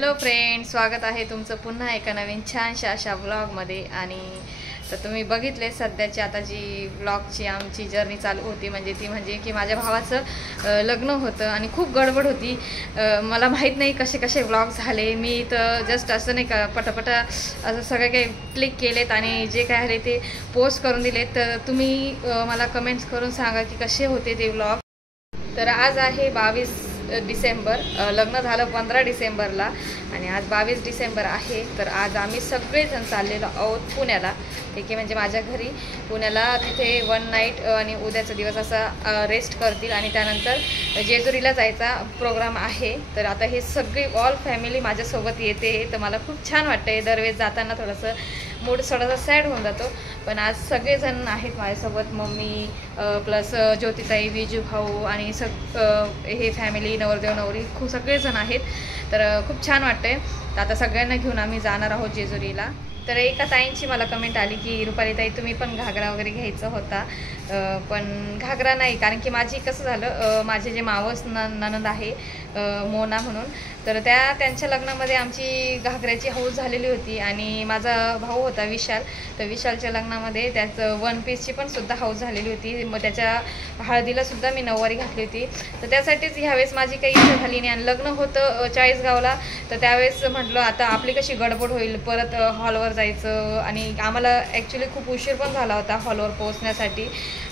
Hello friend, स्वागत आहे तुमचं पुन्हा एका नवीन छानशा अशा व्लॉगमध्ये। आणि तर तुम्ही बघितले सध्याची आता जी व्लॉगची आमची जर्नी चालू होती म्हणजे की माझ्या भावाचं लग्न होतं आणि खूप गडबड होती। मला माहीत नाही कसे कसे व्लॉग झाले। मी तर जस्ट असं नाही का पटापट असं सगळे काही क्लिक केलेत आणि जे काय आले ते पोस्ट करून दिलेत। तर तुम्ही मला कमेंट्स करून सांगा की कसे होते ते व्लॉग। तर आज आहे 22 डिसेंबर, लग्न झालं 15 डिसेंबरला आणि आज 22 डिसेंबर आहे। तर आज आम्ही सगळेजण चाललेलो आहोत पुण्याला, ठीक आहे, म्हणजे माझ्या घरी पुण्याला। तिथे 1 नाईट आणि उद्याचा दिवस असा रेस्ट करतील आणि त्यानंतर जेजुरीला जायचा प्रोग्राम आहे। तर आता हे सगळी ऑल फॅमिली माझ्यासोबत येते, तर मला खूप छान वाटतं। दरवेळेस जाताना थोडंसं मूड थोडासा सॅड होऊन जातो, पण आज सगळेजण आहेत माझ्यासोबत। मम्मी प्लस ज्योतिताई, विजू भाऊ आणि हे फॅमिली, नवरदेव नवरी खूप सगळेजण आहेत। तर खूप छान वाटतंय। तर आता सगळ्यांना घेऊन आम्ही जाणार आहोत जेजुरीला। तर एका ताईंची मला कमेंट आली की रुपाली ताई तुम्ही पण घागरा वगैरे घ्यायचा होता, पण घागरा नाही, कारण की माझी कसं झालं, माझे जे मावस ननंद आहे मोना म्हणून, तर त्यांच्या लग्नामध्ये आमची घागऱ्याची हौस झालेली होती आणि माझा भाऊ होता विशाल, तर विशालच्या लग्नामध्ये त्याचं 1 पीसची पण सुद्धा हौस झालेली होती। मग त्याच्या हळदीला सुद्धा मी नऊवारी घातली होती। तर त्यासाठीच ह्यावेळेस माझी काही इच्छा झाली नाही आणि लग्न होतं 40गावला। तर त्यावेळेस म्हटलं आता आपली कशी गडबड होईल, परत हॉलवर जायचं आणि आम्हाला ॲक्च्युली खूप उशीर पण झाला होता हॉलवर पोहोचण्यासाठी।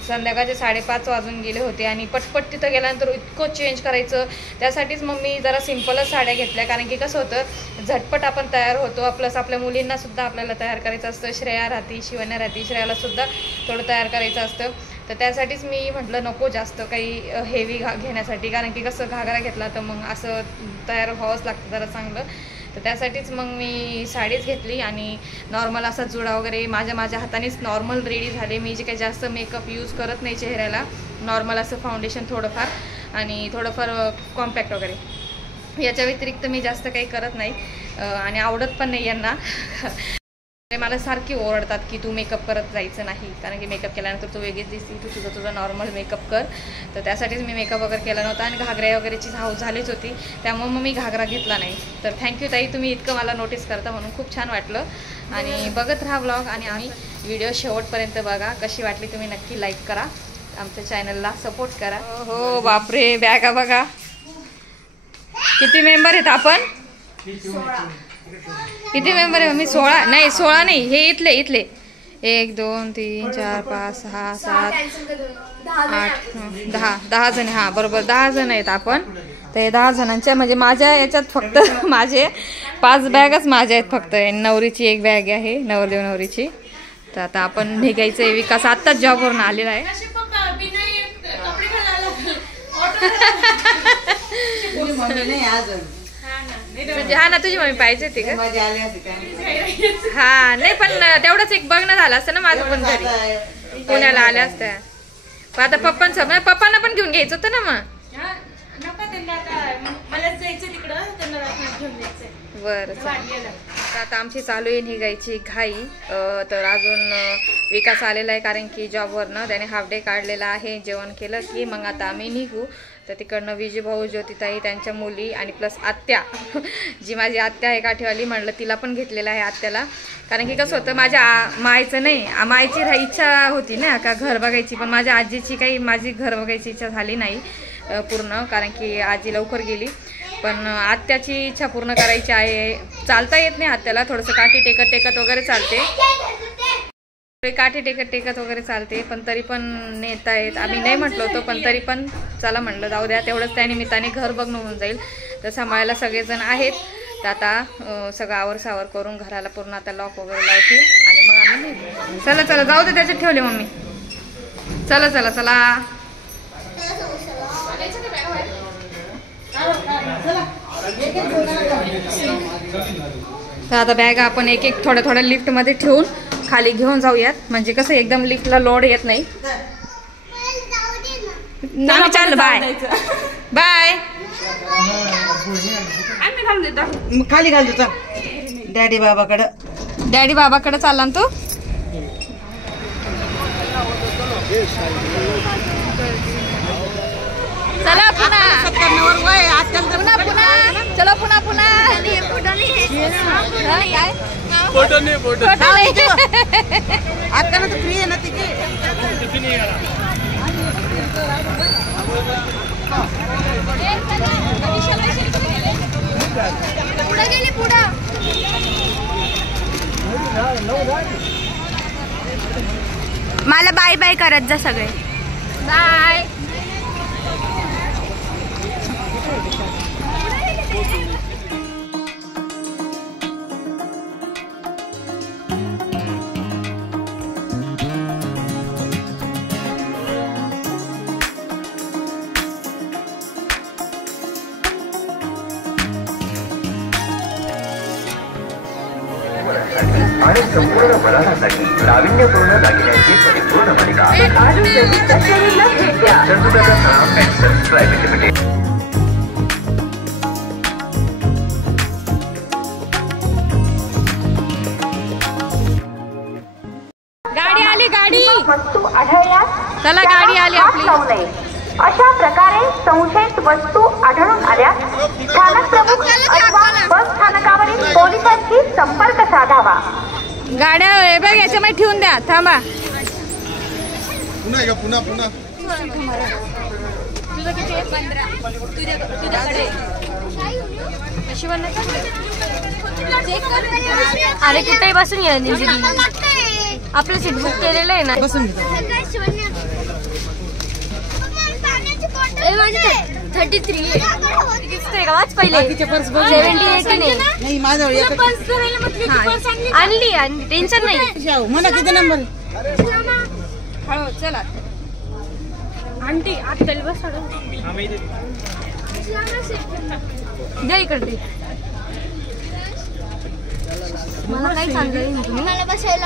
संध्याकाळचे 5:30 वाजून गेले होते आणि पटपट तिथं गेल्यानंतर इतकं चेंज करायचं, त्यासाठीच मग मी जरा सिम्पलच साड्या घेतल्या, कारण की कसं होतं झटपट आपण तयार होतो, प्लस आपल्या मुलींनासुद्धा आपल्याला तयार करायचं असतं। श्रेया राहते, शिवण्या राहते, श्रेयालासुद्धा थोडं तयार करायचं असतं। तर त्यासाठीच मी म्हटलं नको जास्त काही हेवी घेण्यासाठी, कारण की कसं घागरा घेतला तर मग असं तयार व्हावंच लागतं जरा चांगलं। तर त्यासाठीच मग मी साडीच घेतली आणि नॉर्मल असा जुडा वगैरे माझ्या हातानेच नॉर्मल रेडी झाले। मी जे काही जास्त मेकअप यूज करत नाही चेहऱ्याला, नॉर्मल असं फाउंडेशन थोडंफार आणि थोडंफार कॉम्पॅक्ट वगैरे, याच्या व्यतिरिक्त मी जास्त काही करत नाही आणि आवडत पण नाही यांना। मला सारखी ओरडतात की तू मेकअप करत जायचं नाही, कारण की मेकअप केल्यानंतर तू वेगळीच दिसती, तू तुझा नॉर्मल मेकअप कर। तर त्यासाठीच मी मेकअप वगैरे केला नव्हता आणि घागऱ्या वगैरेची हौस झालीच होती, त्यामुळे मग मी घागरा घेतला नाही। तर थँक्यू ताई, तुम्ही इतकं मला नोटीस करता म्हणून खूप छान वाटलं। आणि बघत राहा व्लॉग आणि आम्ही व्हिडिओ शेवटपर्यंत बघा। कशी वाटली तुम्ही नक्की लाईक करा, आमच्या चॅनलला सपोर्ट करा। हो बापरे, बॅगा बघा किती मेंबर आहेत आपण, किती मेंबर आहे? मी 16 नाही, हे इथले 1 2 3 4 5 6 7 8 10 जण, हां बरोबर 10 जण आहेत आपण। तर हे 10 जणांच्या म्हणजे माझ्या याच्यात फक्त माझे 5 बॅगच माझ्या आहेत फक्त। नवरीची 1 बॅग आहे, नवरदेव नवरीची। तर आता आपण निघायचं आहे। विकास आत्ताच जॉबवरून आलेला आहे। म्हणजे हा ना, तुझी मम्मी पाहिजे होती का? हा नाही, पण तेवढंच एक बघणं झालं असतं ना माझं पण घरी, पुण्याला आल्या असत्या। पण आता पप्पांना पण घेऊन घ्यायचं होतं ना मग। बरं, आता आमची चालू आहे निघायची घाई। तर अजून विकास आलेला आहे, कारण की जॉबवरनं त्याने हाफ डे काढलेला आहे। जेवण केलं की मग आता आम्ही निघू। तर तिकडनं विजू भाऊ, ज्योतिताई, त्यांच्या मुली आणि प्लस आत्या, जी माझी आत्या आहे काठीवाली, म्हटलं तिला पण घेतलेलं आहे आत्याला, कारण की कसं होतं माझ्या मायचं नाही, मायची इच्छा होती ना का घर बघायची, पण माझ्या आजीची काही माझी घर बघायची इच्छा झाली नाही पूर्ण, कारण की आजी लवकर गेली। पण आत्याची इच्छा पूर्ण करायची आहे। चालता येत नाही आत्याला, थोडंसं काठी टेकत वगैरे चालते, काठी टेकत वगैरे चालते, पण तरी पण नेता येत। आम्ही नाही म्हटलो होतो, पण तरी पण चला म्हटलं जाऊ द्या, तेवढंच त्या निमित्ताने घर बघणं होऊन जाईल। तर सांभाळायला सगळेजण आहेत। तर आता सगळं आवरसावर करून घराला पूर्ण आता लॉक वगैरे लावतील आणि मग आम्ही निघू। चला जाऊ दे, त्याच्यात ठेवले मम्मी। चला तर आता बॅग आपण एक थोड्या लिफ्टमध्ये ठेवून खाली घेऊन जाऊयात, म्हणजे कसं एकदम लिफ्टला लोड येत नाही। आम्ही चाललो, बाय। खाली घाल तुझा डॅडी बाबाकडे चालला ना तू। चला पुन्हा चलो पुन्हा पुन्हा काय फोटो नाही फोटो आता ना तर फ्री आहे ना तिथे. पुढे गेली पुढं. मला बाय बाय करत जा सगळे. बाय. आणि संपूर्ण भरासाठी नाविन्यपूर्ण दागिन्यांची परिपूर्ण मालिका. Private limited. गाडी आली गाडी. वस्तू आढळल्यास चला गाडी आली आपली. लावू नये. अशा प्रकारे संशयित वस्तू आढळून आल्यास स्थानक प्रमुख अथवा बस स्थानकावरील पोलिसांशी संपर्क साधावा. गाड्या हे बघ याच्यामध्ये ठेवून द्या. थांबा. पुन्हा पुन्हा पुन्हा तुझं किती आहे? 15. तुझ्याकडे अरे कुठेही बसून ये दीदी. आपलं सीट बुक केलेलं आहे ना. बसून घेतो. 33 वाच पहिले. बाकीचे पर्स बघ. 78 नाही. नाही माझ्यावर एक आणली आणि टेन्शन नाही. शाहू म्हणा किती नंबर. हळू चला. आंटी आत्याला बस द्या इकडे. मला काहीच आणलंय ना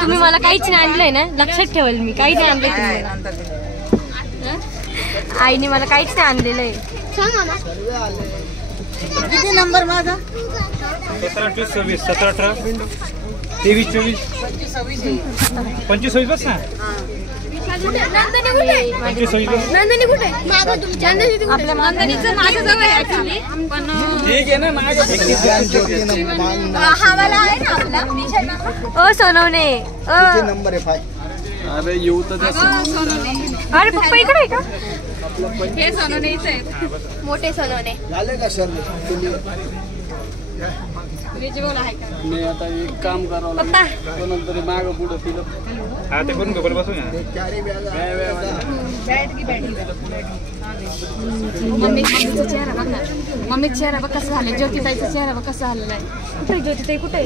तुम्ही मला काहीच नाही आणलंय ना. लक्षात ठेवाल मी काही नाही आणलंय तुम्हाला. आईने मला काहीच नाही आणलेलं आहे. किती नंबर माझा. 17, 28, 26, 17, 18, 23, 24, 25, 26 बस ना. 25, 26 बस. नंदिनी कुठे. आपल्या नंदनीचं माझ्याजवळ आहे actually. पण ठीक आहे ना माझ्या हा वाला आहे ना आपला. ओ सोनवणे. नंबर आहे 5. अरे येऊ तर अरे पप्पा इकडे आहे का. हे सोनवणेच आहेत. मोठे सोनवणे. झाले का सर तुम्ही. विजिबल आहे का. नाही आता एक काम करावं पप्पा लागेल. नंतर माग पुढे तिला हा ते करून घेऊ बसून ना. कॅरी बॅग मम्मीचा चेहरा बघ ना. मम्मीचा चेहरा बघ कसा झाला. ज्योतिताईचा चेहरा बघ कसा झालेला आहे. कुठे ज्योतिताई कुठे.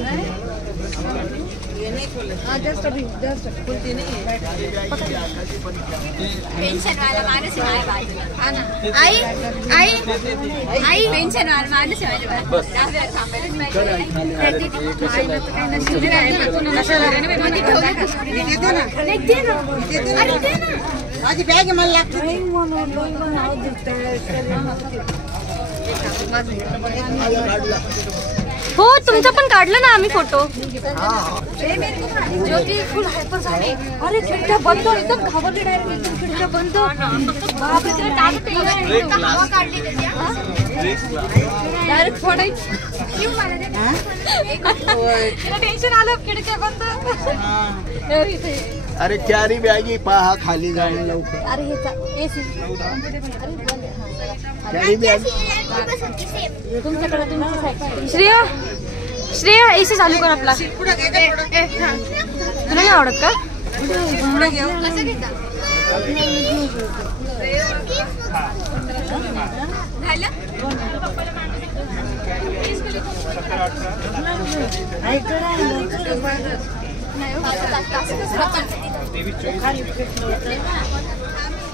पेन्शन वाला माणूस आहे माझ्या बाजूला. आई आई आई पेन्शन वाला माणूस आहे माझ्या माझी बॅग मला लागते. हो तुमचं पण काढलं ना आम्ही फोटो. ज्योती फुल हायपर झाली. अरे खिडक्या बंद. एकदम घाबरली डायरेक्ट. एकदम खिडक्या बंद. बापरे तिला टाकते. हवा काढली डायरेक्ट फोडायची. टेन्शन आलं. खिडक्या बंद. अरे कॅरी बॅग पहा खाली जाऊन लवकर. अरे हे एसी कॅरी बॅग तुमच्याकडे तुमची सायकल. श्रेया श्रेया एसी चालू कर आपला. तुला नाही आवडत का.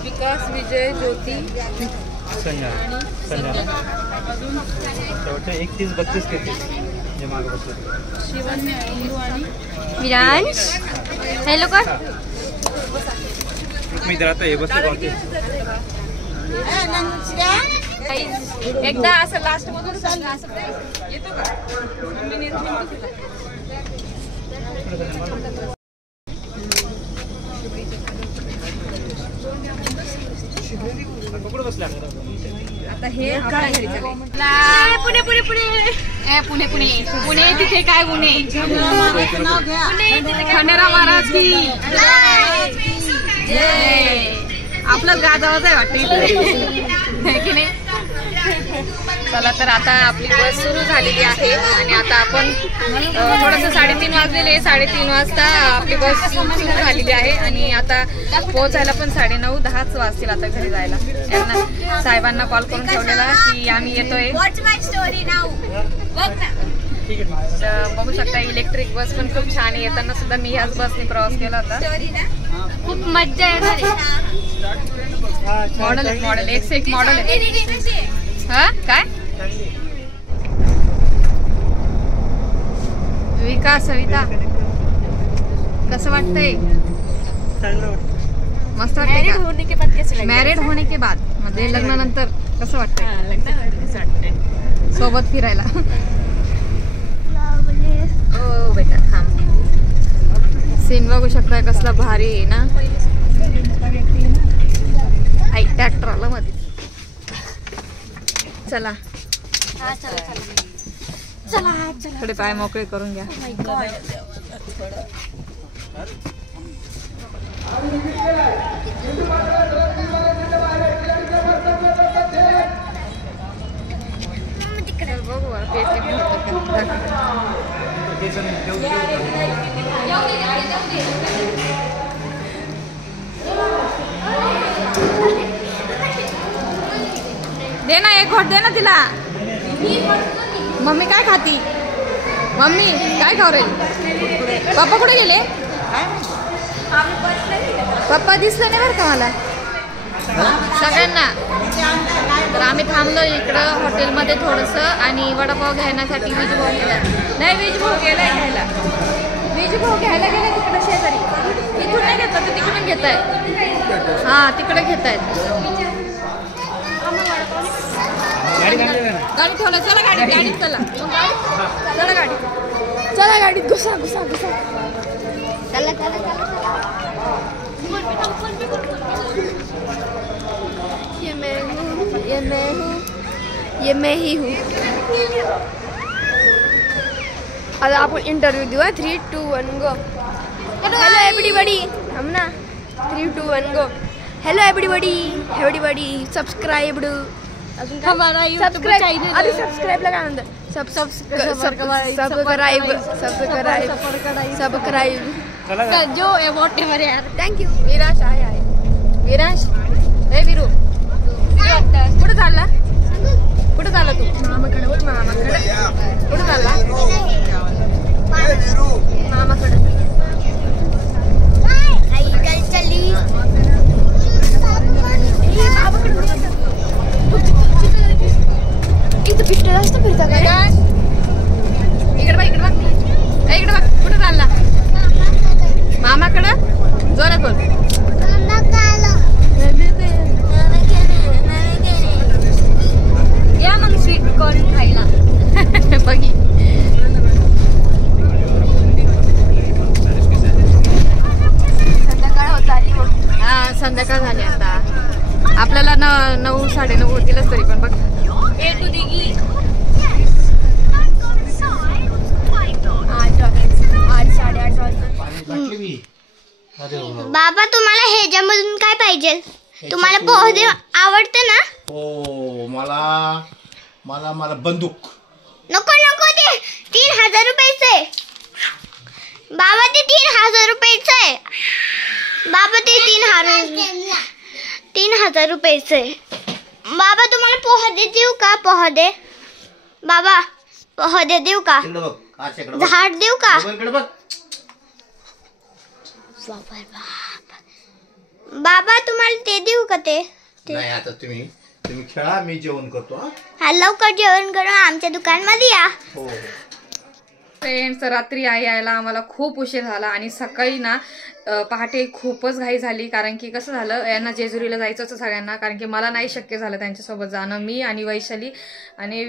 विकास विजय ज्योती संजना शेवटचे 31, 32 घेते जे मागे बसले. विरांश हॅलो कर. मी तर आता हे बसले. एकदा असं लास्ट मधून चाललं असं येतो का. कुठे बसला आता हे आपल्या घरी चालले. पुणे पुणे पुणे पुणे पुणे पुणे तिथे काय पुणे खंडेराव महाराज की जय. आपलं गाजावाच आहे वाटतं इथे की नाही. चला तर आता आपली बस सुरू झालेली आहे आणि आता आपण थोडंसं 3:30 वाजलेले. 3:30 वाजता आपली बस सुरू झालेली आहे आणि आता पोहोचायला पण 9:30-10 वाजतील आता घरी जायला. यांना साहेबांना कॉल करून ठेवलेला की आम्ही येतोय. तर बघू शकता इलेक्ट्रिक बस पण खूप छान आहे. येताना सुद्धा मी ह्याच बसने प्रवास केला होता. खूप मज्जा येणार आहे. मॉडेल एक से एक मॉडेल आहे. हा काय विकास सविता कसं वाटतंय? मस्त वाटतंय का? मॅरिड होने के बाद म्हणजे लग्नानंतर कसं वाटतंय? सोबत फिरायला. ओ बेटा थांब. सीन बघू शकताय कसला भारी आहे ना. आई ट्रॅक्टर आला मध्ये. चला थोडे पाय मोकळे करून घ्या. बघू दे ना एक घोट दे ना तिला. मम्मी काय खाती? मम्मी काय खाऊ रे? पप्पा कुठे गेले? पप्पा दिसले नाही बरं का मला सगळ्यांना. तर आम्ही थांबलो इकडं हॉटेलमध्ये थोडंसं आणि वडापाव घेण्यासाठी विजभाव गेला. नाही विजभाव गेलाय घ्यायला. विजभाव घ्यायला गेला तिकडं शेजारी. इथून नाही घेतात तर तिकडून घेत आहेत. हां तिकडे घेत आहेत. गाडी ठेवलं. चला गाडीत चला. चला गाडीत. चला गाडीत घुसा. चला ये मैं ही हूँ. आता आपण इंटरव्यू देऊ. 3, 2, 1 गो. Hello everybody. हम ना 3, 2, 1 गो. Hello everybody subscribe. हमारा YouTube चैनल अरे सब्सक्राइब लगा अंदर. सब्सक्राइब जो वॉट एव्हर यार. थँक्यू. विराश आहे. विराश हे विरू कुठं चालला? कुठं चालला तू? मामाकडे. कुठं चालला? मामाकडे. इथं पिष्ट जास्त फिरता का? इकडे बघ. कुठं चालला? मामाकडं. जोरात बोल. या मग स्वीट कॉर्न खायला. बघी संध्याकाळ होत आली. हा संध्याकाळ झाली आता. आपल्याला 9, 9:30 होतीलच तरी पण बघ. बाबा तुम्हाला ह्याच्यामधून काय पाहिजे? तुम्हाला पोहे आवडते ना? हो मला बंदूक नको ते 3,000 रुपयाचे. बाबा ते 3,000 रुपयाचे. बाबा ते 3,000 रुपयाचे. बाबा तुम्हाला पोहे देऊ का? पोहे बाबा पोहे देऊ का? झाड देऊ का? बाबा तुम्हाला ते देऊ का? ते नाही आता तुम्ही खेळा. मी जेवण करतो. हा लवकर जेवण करून आमच्या दुकानमध्ये या. फ्रेंड्स रात्री यायला आम्हाला खूप उशीर झाला आणि सकाळी ना पहाटे खूपच घाई झाली, कारण की कसं झालं, यांना जेजुरीला जायचं होतं सगळ्यांना, कारण की मला नाही शक्य झालं त्यांच्यासोबत जाणं, मी आणि वैशाली आणि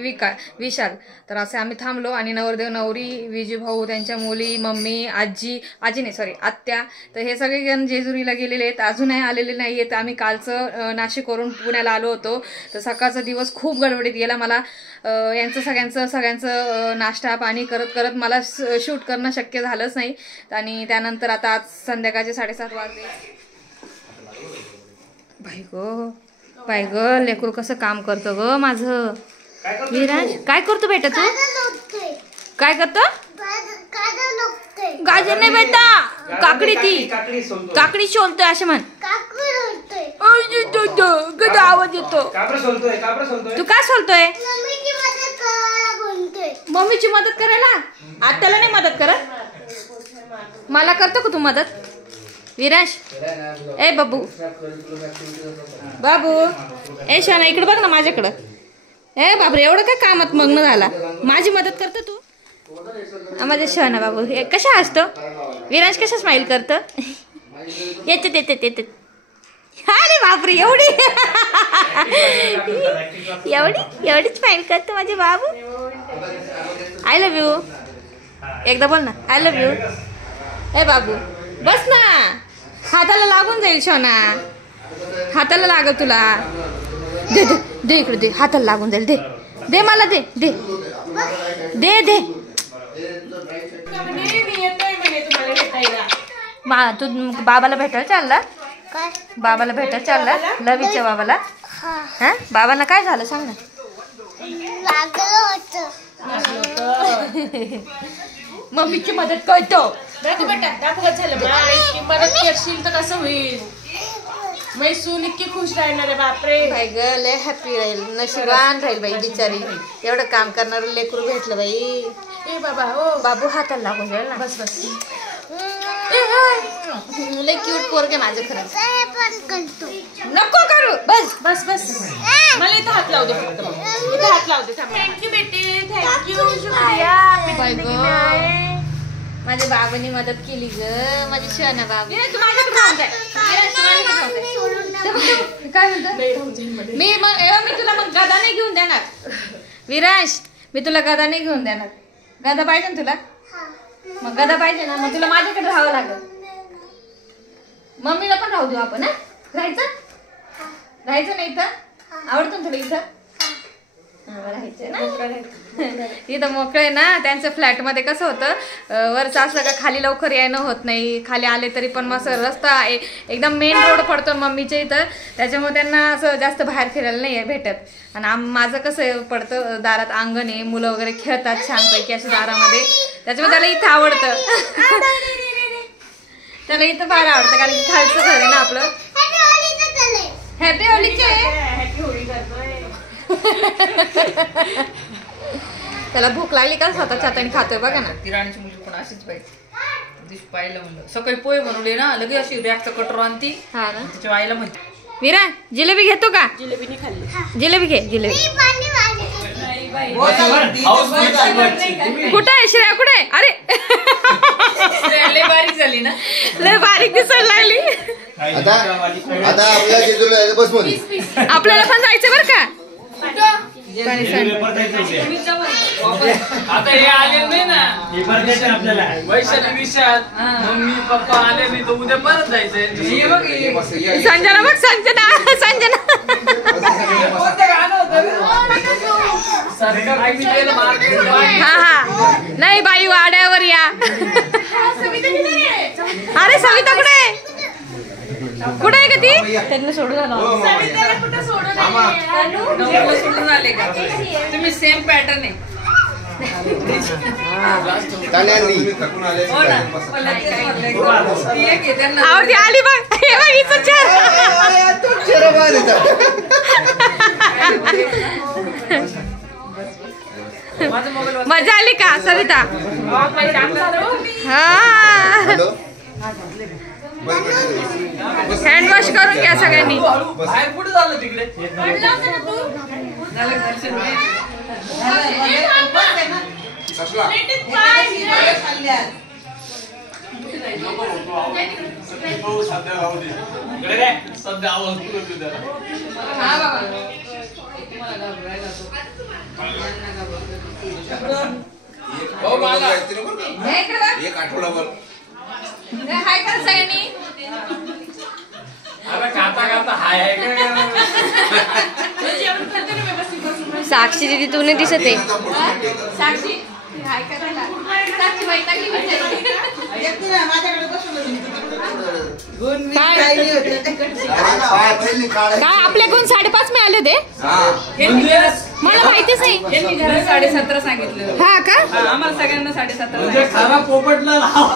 विशाल. तर असे आम्ही थांबलो आणि नवरदेव नवरी, विजू भाऊ, त्यांच्या मुली, मम्मी, आजी नाही सॉरी आत्या, तर हे सगळेजण जेजुरीला गेलेले आहेत, अजूनही आलेले नाही आहेत. आम्ही कालचं नाशिकवरून पुण्याला आलो होतो, तर सकाळचा दिवस खूप गडबडीत गेला. मला यांचं सगळ्यांचं नाश्ता पाणी करत करत मला शूट करणं शक्य झालंच नाही. आणि त्यानंतर आता आज संध्याकाळचे 7:30 वाजले. बाय ग लेकरू कसं काम करतो ग माझं. विराज काय करतो बेटा तू? काय करतो? गाजर नाही बेटा, काकडी. ती काकडी सोलतोय असे म्हण. आवाज येतो. तू काय सोलतोय? मम्मीची मदत करायला. आत्याला नाही मदत करत? मला करतो का तू मदत? विराज ए बाबू ए शाना इकडे बघ ना माझ्याकडं. ए बापरे एवढं काय कामात मग्न झाला. माझी मदत करतो तू? माझ्या शहाणा बाबू कशा असतो? विराज कशा स्माइल करतो? येते. अरे बापरे एवढी स्माइल करतो माझे बाबू. I love you. एकदा बोल ना आय लव्ह यू. ए बाबू बस ना, हाताला लागून जाईल शोना, हाताला लागल तुला. दे इकडे दे, हाताला लागून जाईल. दे मला दे. तू बाबाला भेटायला चालला? बाबाला भेटायला चालला? लवीच्या बाबाला? हा बाबांना काय झालं सांग ना. मम्मीची मदत करतो. मदत करशील तर कसं होईल? मैसून इतकी खुश राहणार आहे. बापरे बाई ग लय हॅपी राहील, नशिबान राहील बाई बिचारी. एवढं काम करणार लेकरू भेटलं बाई. ए बाबा हो बाबू हाताला लागून जाईल ना. बस लय क्यूट पोरगे माझं खरंच. नको करू. बस मला इथं हात लावू दे फक्त. इथं हात लावू दे. थँक्यू बेटे, थँक्यू. माझ्या बाबांनी मदत केली ग. माझी शहाणा बाबू. काय म्हणतो? मी तुला मग गदा नाही घेऊन देणार विराज. मी तुला गदा नाही घेऊन देणार. गदा पाहिजे ना तुला? मग गदा पाहिजे ना, मग तुला माझ्याकडे राहावं लागेल. मम्मीला पण राहू देऊ आपण. राहायचं नाही तर? आवडतं ना तुला इथं? राहायचं ना इथं मोकळे ना. त्यांचं फ्लॅटमध्ये कसं होतं, वरचं असलं का खाली लवकर यायनं होत नाही. खाली आले तरी पण मग असं रस्ता एकदम मेन रोड पडतो मम्मीच्या इथं, त्याच्यामुळे त्यांना असं जास्त बाहेर फिरायला नाही भेटत. आणि माझं कसं पडतं, दारात अंगण आहे, मुलं वगैरे खेळतात छानपैकी अशा दारामध्ये, त्याच्यामुळे त्याला इथं आवडतं. त्याला इथं फार आवडतं, कारण की खालचं घर आहे ना आपलं. हॅपी होळीचे त्याला भूक लागली का स्वतःच्या हाताने खातोय बघा ना. ती राणीची मुलगी पण अशीच पाहिजे. पाहिलं म्हणलं सकाळी पोहे बनवले ना, लगे अशी रॅकचा कटर आणती. हा ना. तिच्या आईला म्हणते विरा जिलेबी घेतो का? जिलेबी नाही खाल्ली. जिलेबी घे. जिलेबी कुठे आहे श्रेया? कुठे आहे? अरे लय बारीक झाली ना, लय बारीक दिसायला लागली. आपल्याला पण जायचं बरं का. आता हे आले नाही ना, आपल्याला वैशाली विशाल मम्मी पप्पा आले नाही तर उद्या परत जायचंय. संजना बघ, संजना हा नाही बाई वाड्यावर या. अरे सविता कुठे कुठे आहे का ती? त्यांना सोडून आले का तुम्ही? सेम पॅटर्न आहे. आवडती आली बघ. हे बघ हिचं मजा आली का सविता? हा हँड वॉश करून घ्या सगळ्यांनी. कुठे झालं तिकडे? सध्या राहू दे. इकडे रे, सध्या आवाज पुरं तुझा. हो मला एक आठवडाभर हाय कर सगळ्यांनी. अरे खाता खाता हाय हाय काय. साक्षी दीदी तू नाही दिसत आहे. साक्षी हाय करायला. साक्षी बाई टाकली बिचारी. एक ना माझ्याकडे बसून काय काय आपले गुण 5.5 मिळाले ते मला माहितीच नाही. 17.5 सांगितलं. हा का आम्हाला सगळ्यांना 17.5 म्हणजे खरा पोपटला लाव.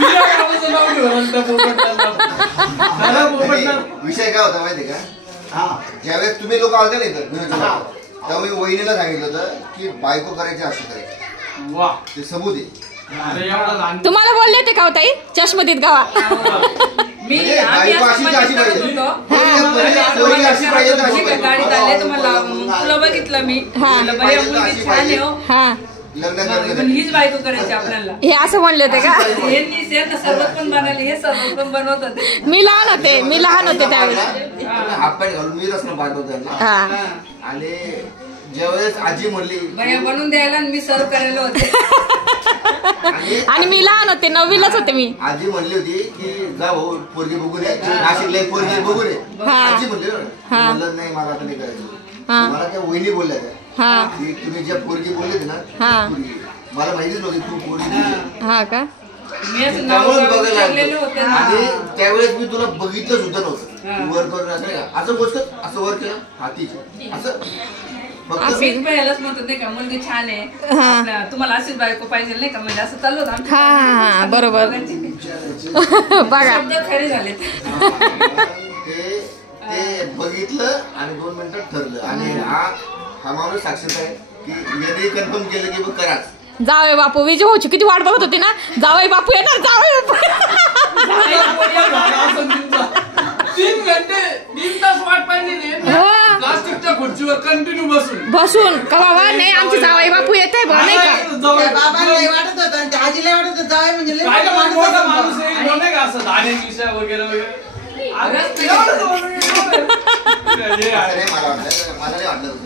बिना कामाचं नाव ठेवलं त्या पोपटला. खरा पोपटला. विषय काय होता माहिती का? ज्यावेळेस तुम्ही लोक आलते नाही तर तेव्हा मी वहिनीला सांगितलं होतं की बायको करायची असं करायची. वा ते सबूत आहे. अरे एवढा लहान. तुम्हाला बोलले होते का हो ताई चष्मदीत गावा. मी म्हणजे बायको अशी तर अशी पाहिजे. पोरगी अशी पाहिजे तर अशी पाहिजे. गाडीत आले तुम्हाला तुला बघितलं मी. म्हणलं, बाई, मुलगी छान आहे हो. हा लग्न पण करण्यासाठी हीच बायको करायची आपल्याला. हे असं म्हणले होते का. यांनी सरबत पण बनवले, हे सरबत पण बनवत होते. मी लहान होते त्यावेळेस. हात पाय घालून मी रचना पाहत होतो त्यांना. हा आणि ज्यावेळेस आजी म्हणली बाया बनवून द्यायला आणि मी सर्व करायला होते. आणि मी लहान होते 9वीलाच होते मी. आजी म्हणली होती की जा भाऊ पोरगी बघून ये, नाशिकला एक पोरगी बघून ये. आजी म्हणली ना, म्हणलं नाही मला आता नाही करायचं. मला त्या वहिनी बोलल्या त्या की तुम्ही ज्या पोरगी बोलले होते ना ती पोरगी मला माहितीच नव्हती तू पोरगी. हा का मी असं नाव विचारलेलं होतं ना. आणि त्यावेळेस मी तुला बघितलं सुद्धा नव्हतं. वर करून असं नाही का असं गोष्ट असं वर केलं हाती असं फक्त मीच पहिलाच म्हणतो नाही का मुलगी छान आहे आपल्या, तुम्हाला अशीच बायको पाहिजे नाही का, म्हणजे असं चाललो ना. हा बरोबर बघा शब्द खरे झाले. ते बघितलं आणि 2 मिनिटात ठरलं. आणि हा माणूस साक्षीदार आहे की याने कन्फर्म केलं की बघ कराच. जावई बापू विजय भाऊची किती वाट बघत होती ना. जावई बापू येणार जावई बापू. 3 घंटे 3 तास वाट पाहिली. प्लास्टिकच्या खुर्चीवर कंटिन्यू बसून का बाबा नाही आमचे जावई बापू येत आहे बा नाही का. बाबाला वाटत होतं आणि आजीला वाटत होतं जावई म्हणजे लय मोठा माणूस आहे का असं धान्य विषय वगैरे वगैरे. मला नाही वाटलं होतं.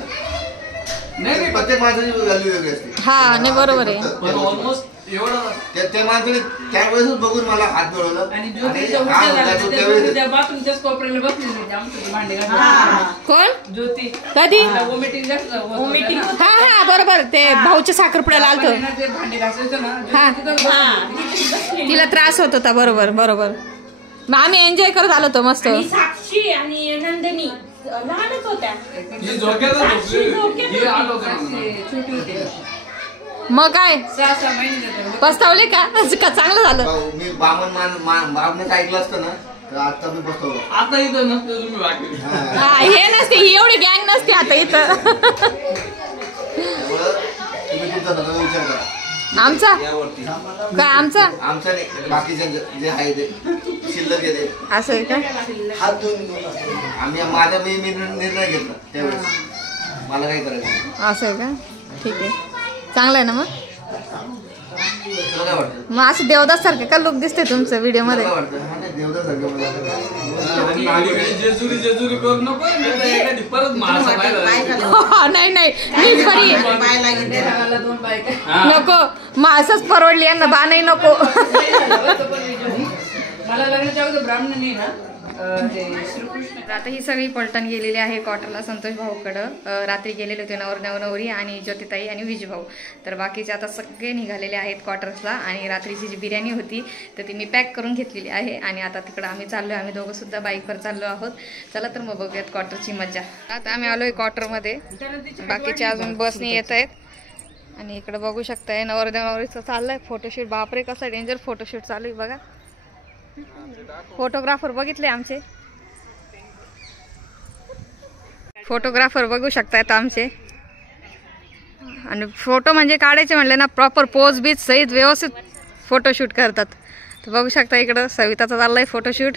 नाही प्रत्येक माणसाची व्हॅल्यू वेगळी असते. हा नाही बरोबर आहे. ऑलमोस्ट एवढं त्या माणसाने त्यावेळेस बघून मला हात मिळवलं. आणि ज्योतीच्या बाथरूमच्याच कोपऱ्याला बसलेली होती आमचं भांडे घालून. कोण ज्योती कधी वॉमिटिंग हा हा बरोबर ते भाऊच्या साखरपुड्याला आलतो. ते भांडे घासायचं ना. हा तिला त्रास होत होता. बरोबर बरोबर. मग आम्ही एन्जॉय करत आलो होतो मस्त. साक्षी आणि नंदिनी लहानच होत्या. छोटी होती. मग काय 6 महिने पस्तावले का चांगलं झालं. मी बामण्याचं ऐकलं असतं ना तर आता मी बसतो. आता इथं नसतं तुम्ही बाकी. हा हे नसते ही एवढी गँग नसते आता इथं. तुम्ही तुमचा सगळा विचार करा. आमचा यावरती काय आमचा नाही बाकीचे जे आहे ते शिल्लक येते असं आहे का. आम्ही माझा मी निर्णय घेतला त्यावेळेस मला काय करायचं. असं आहे का. ठीक आहे चांगलं आहे ना. मग तुला काय वाटतं. मग असं देवदास सारखं का लुक दिसते तुमचं व्हिडिओ मध्ये. काय वाटतं देवदास जेजुरी करू नको परत नाही मीच बरी नको मग असंच परवडली यांना बा नाही नको. मला लग्नाच्या अगोदर ब्राह्मण नाही ना. आता ही सगळी पलटण गेलेली आहे क्वार्टरला संतोष भाऊकडं. रात्री गेलेले होते नवरी आणि ज्योतिताई आणि विजभाऊ. तर बाकीचे आता सगळे निघालेले आहेत क्वार्टर्सला. आणि रात्रीची जी बिर्याणी होती तर ती मी पॅक करून घेतलेली आहे. आणि आता तिकडं आम्ही चाललो आहे. आम्ही दोघं सुद्धा बाईकवर चाललो आहोत. चला तर मग बघूयात क्वार्टरची मजा. आता आम्ही आलोय क्वार्टरमध्ये. बाकीचे अजून बसने येत आहेत. आणि इकडे बघू शकताय नवरीचं चाललंय फोटोशूट. बापरे कसं डेंजर फोटोशूट चालू आहे बघा. फोटोग्राफर बघितले आमचे. फोटोग्राफर बघू शकतायत आमचे. आणि फोटो म्हणजे काढायचे म्हणले ना प्रॉपर पोज बीच सहित व्यवस्थित फोटोशूट करतात. तर बघू शकता इकडं सविताचा चाललाय फोटोशूट.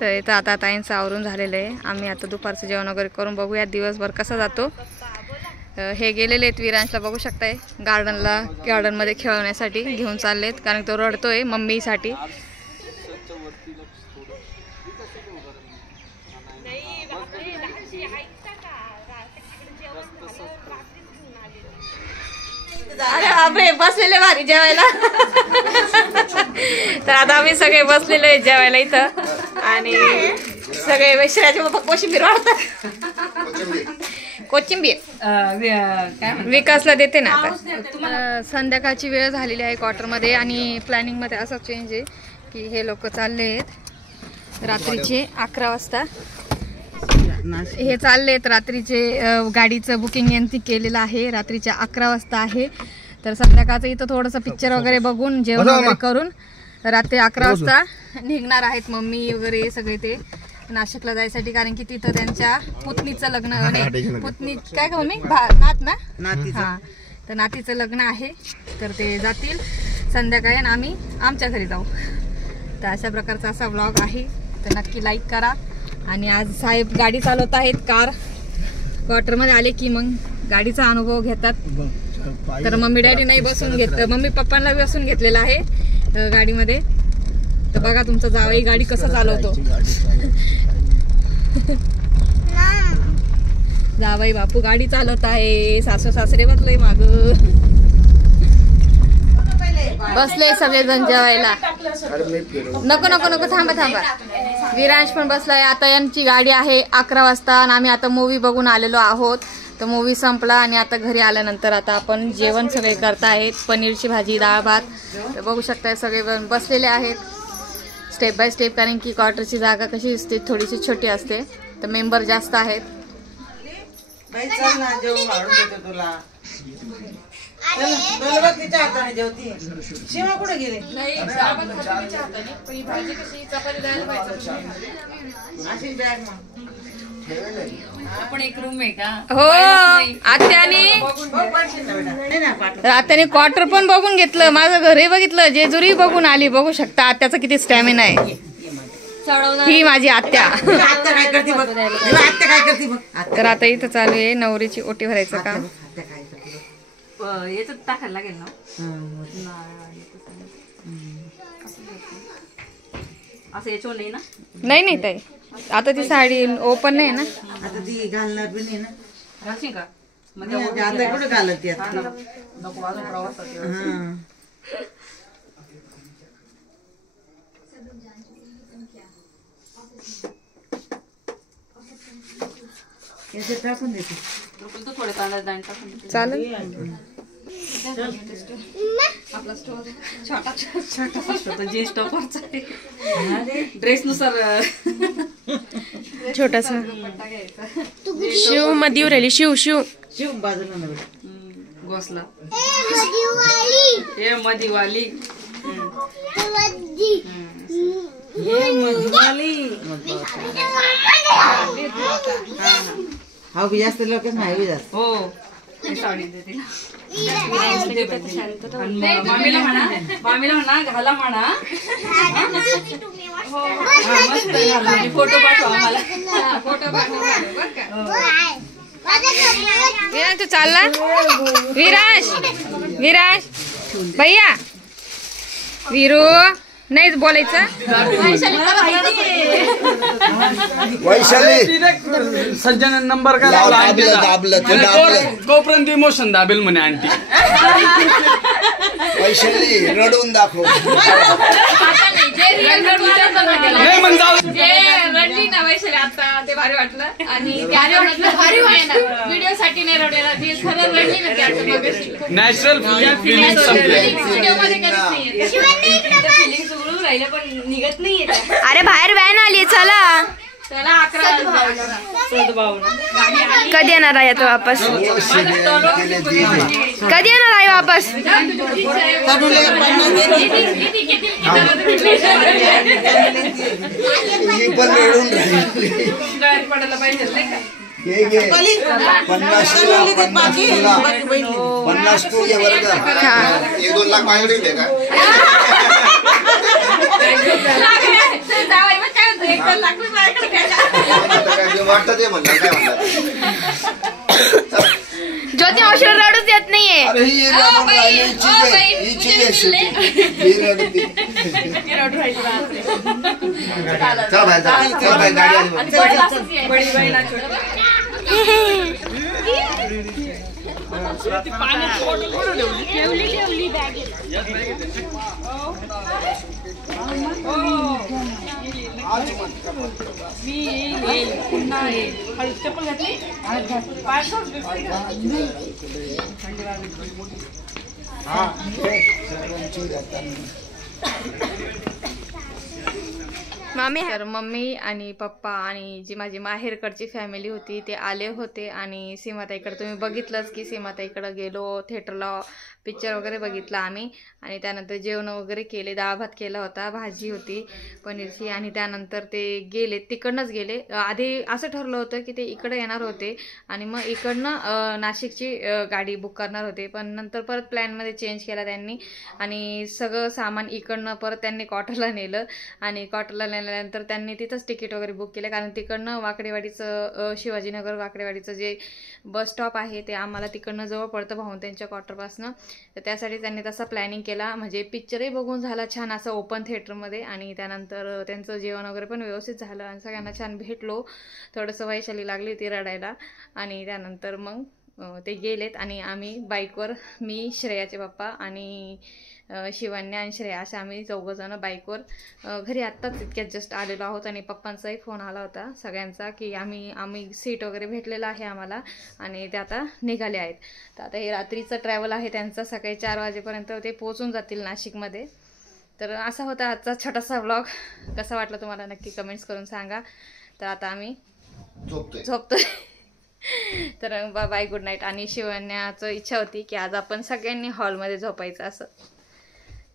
तर इथं आता ताईंचं आवरून झालेलं आहे. आम्ही आता दुपारचं जेवण वगैरे करून बघूया दिवसभर कसा जातो. हे गेलेले आहेत विरांशला बघू शकताय गार्डनमध्ये खेळवण्यासाठी घेऊन चाललेत, कारण तो रडतोय मम्मीसाठी. अरे बापरे, बसलेले भारी जेवायला. तर आता आम्ही सगळे बसलेलो आहे जेवायला इथं, आणि सगळे वैश्राचे बाबा कोशिंबीर वाढतात. कोचिंबीर विकासला देते ना. आता संध्याकाळची वेळ झालेली आहे क्वार्टरमध्ये, आणि प्लॅनिंगमध्ये असा चेंज आहे की हे लोक चालले आहेत रात्रीचे 11 वाजता. हे चाललेत रात्रीचे, गाडीचं बुकिंग यांनी केलेलं आहे रात्रीच्या 11 वाजता आहे. तर संध्याकाळचं इथं थोडंसं पिक्चर वगैरे बघून जेवण वगैरे करून रात्री 11 वाजता निघणार आहेत मम्मी वगैरे सगळे ते नाशिकला जायसाठी, कारण की तिथं त्यांच्या पुतणीचं लग्न, पुतणी काय का मम्मी नात ना, हा, तर नातीचं लग्न आहे. तर ते जातील संध्याकाळी आणि आम्ही आमच्या घरी जाऊ. तर अशा प्रकारचा असा व्लॉग आहे. तर नक्की लाईक करा. आणि आज साहेब गाडी चालवत आहेत कार. क्वार्टरमध्ये आले की मग गाडीचा अनुभव घेतात. तर मम्मी डॅडी नाही बसून घेत, मम्मी पप्पांना बसून घेतलेला आहे गाडीमध्ये. तर बघा तुमचा जावई गाडी कसं चालवतो. जावई बापू गाडी चालवत आहे, सासू सासरे बसले माग, बसले सगळेजण जेवायला. नको नको नको, थांबा थांबा. विरांश पण बसलाय. आता यांची गाडी आहे 11 वाजता, आणि आम्ही आता मूवी बघून आलेलो आहोत. तर मूवी संपला आणि आता घरी आल्यानंतर आता आपण जेवण सगळे करतायत. पनीरची भाजी, डाळ भात. तर बघू शकताय सगळे बसलेले आहेत स्टेप बाय स्टेप, कारण की क्वार्टरची जागा कशी असते थोडीशी छोटी असते, तर मेंबर जास्त आहेत. शिवा कुठे गेले? आपण एक रूम आहे का? हो, आत्याने क्वार्टर पण बघून घेतलं, माझं घरही बघितलं, जेजुरी बघून आली. बघू शकता आत्याचा किती स्टॅमिना आहे. ही माझी आत्या. तर आता इथं चालू आहे नवरीची ओटी भरायचं काम. याच्यात टाकायला लागेल ना. असं याच्यावर नाही ना? नाही नाही ताई, आता ती साडी ओपन नाही ना, आता ती घालणार पण नाही ना. घालशील का? आता कुठे घालत ती आता? नको, अजून प्रवासात टाकून देते. थोडे कांदा दाणे टाकून देते. चालेल. आपला स्टोर छोटा छोटा जीन्स टॉपरचा ड्रेस नुसार छोटासा. शिव मध्ये राहिली. शिव शिव शिव बाजूला घोसला. हे मधीवाली. जास्त लोक नाही जास्त. हो, साडी दे तिला. मामीला म्हणा घाला म्हणा. फोटो पाठवा आम्हाला. फोटो पाठवा. विराज तू चालला? विराज भैया, विरू नाहीच बोलायचं. वैशाली सज्जन नंबर काय तोपर्यंत इमोशन दाबेल म्हणे आंटी. वैशाली रडून दाखव. रडली ना वैशाली आता, ते भारी वाटलं. आणि भारी व्हिडिओ साठी नाही रडलेला, जी खरं रडली ना त्याचं नॅचरल फिलिंग संपले. व्हिडिओ मध्ये कधीच नाही. पण निघत नाहीये. अरे बाहेर व्हॅन आली, चला. चला 11 कधी येणार आहे तो वापस? कधी येणार आहे वापस? पण रडून राहिली. पडायला पाहिजे नाही का? 50 टू ये वर्ग 1-2 लाख माझ्याकडे का? वाटतं ते म्हणलं काय म्हणलं ज्योती मावशीला रडूच येत नाहीये. अरे ही रडून राहिली, हिची यशोती. ही रडती. चल बाहेर जा. चल बाहेर गाडी आली बघ. ठेवली बॅग चप्पल घातली तर मम्मी आणि पप्पा आणि जी माझी माहेरकडची फॅमिली होती ते आले होते आणि सीमाताईकडे तुम्ही बघितलंच की सीमाताईकडे गेलो, थिएटरला पिक्चर वगैरे बघितला आम्ही आणि त्यानंतर जेवण वगैरे केले, डाळ भात केला होता, भाजी होती पनीरची आणि त्यानंतर ते गेले, तिकडनंच गेले. आधी असं ठरलं होतं की ते इकडे येणार होते आणि मग इकडनं नाशिकची गाडी बुक करणार होते, पण नंतर परत प्लॅनमध्ये चेंज केला त्यांनी आणि सगळं सामान इकडनं परत त्यांनी क्वार्टरला नेलं आणि क्वार्टरला नेल्यानंतर त्यांनी तिथंच तिकीट वगैरे बुक केलं कारण तिकडनं वाकडेवाडीचं शिवाजीनगर वाकडेवाडीचं जे बस स्टॉप आहे ते आम्हाला तिकडनं जवळ पडतं भाऊन त्यांच्या क्वार्टरपासनं. तर त्यासाठी त्यांनी तसा प्लॅनिंग केला, म्हणजे पिक्चरही बघून झाला छान असं ओपन थिएटरमध्ये आणि त्यानंतर त्यांचं जेवण वगैरे पण व्यवस्थित झालं आणि सगळ्यांना छान भेटलो. थोडंसं वैशाली लागली ती रडायला आणि त्यानंतर मग ते गेलेत आणि आम्ही बाईकवर, मी, श्रेयाचे पप्पा आणि शिवन्या आणि श्रेया असे आम्ही चौघंजणं बाईकवर घरी आत्ताच इतक्यात जस्ट आलेलो आहोत आणि पप्पांचाही फोन आला होता सगळ्यांचा की आम्ही सीट वगैरे भेटलेलं आहे आम्हाला आणि ते आता निघाले आहेत. तर आता हे रात्रीचं ट्रॅव्हल आहे त्यांचं, सकाळी 4 वाजेपर्यंत ते पोहोचून जातील नाशिकमध्ये. तर असा होता आजचा छोटासा व्लॉग. कसा वाटला तुम्हाला नक्की कमेंट्स करून सांगा. तर आता आम्ही झोपतोय. तर बाय, गुड नाईट. आणि शिवण्याचं इच्छा होती की आज आपण सगळ्यांनी हॉलमध्ये झोपायचं असं.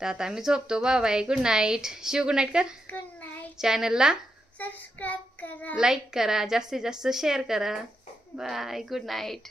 तर आता आम्ही झोपतो. Bye, good night. Shiv good night कर. Good night. चॅनलला सबस्क्राईब करा, लाईक करा, जास्तीत जास्त शेअर करा. Bye, good night.